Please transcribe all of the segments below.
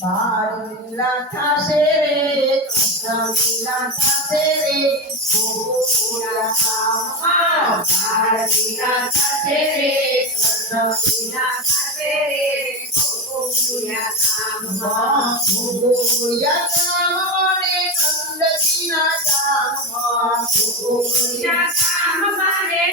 बाळूला ठासे रे गौरीला ठासे रे गोकुळा कामा बाळूला ठासे रे गौरीला ठासे रे गोकुळा कामा गोकुळा कामा रे नंदकीला कामा गोकुळा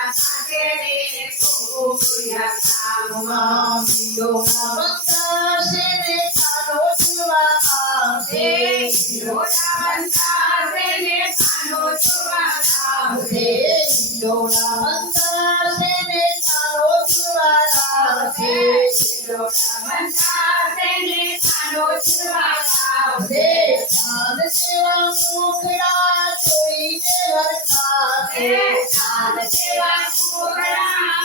Achaquere, fogo, fria, calo, mão, do avançar, gene, calo, sua, alde, ora, avançar, gene, calo, sua, alde, ora, avançar, gene, calo, sua, alde, ora, avançar, gene, calo, sua, alde, આવશે. ચાંદ જેવા મુખડા જોઈને હરખાશે ચાંદ જેવા ઘોડા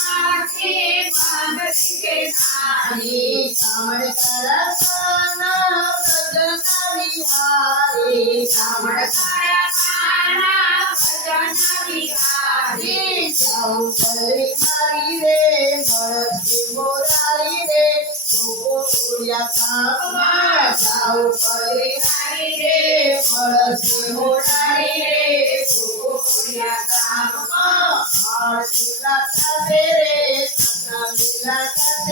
हरे श्यामण करताना भजन बिहारी श्यामण करताना भजन बिहारी चौपल हरि रे भरती मोरारी रे गोकुलिया सामा चौपल हरि रे भरती मोरारी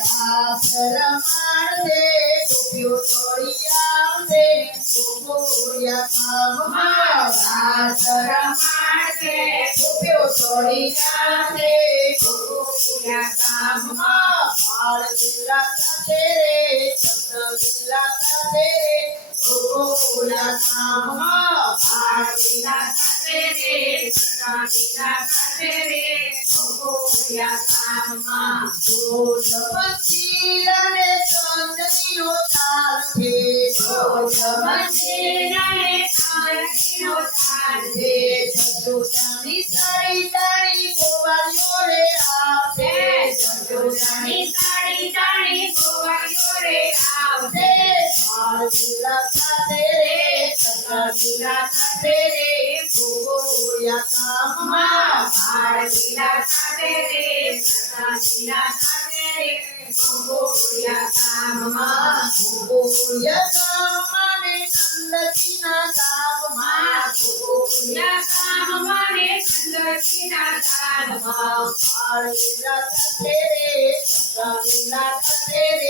રાસ રમાડશે ગોપીઓ બાળ લીલા સાથે ગોકુળિયા ગામમાં બાળ સાથે ગામમાં. ઢોલ મંજીરાને ચાંદનીનો તાલ છે છે. જશોદાની સાડી तेरे सदा दिलासा तेरे गोया कामा हार दिलासा तेरे सदा दिलासा तेरे गोया कामा गोया कामा ने संगतिना कामा गोया कामा ने संगतिना कामा हार दिलासा तेरे सदा दिलासा तेरे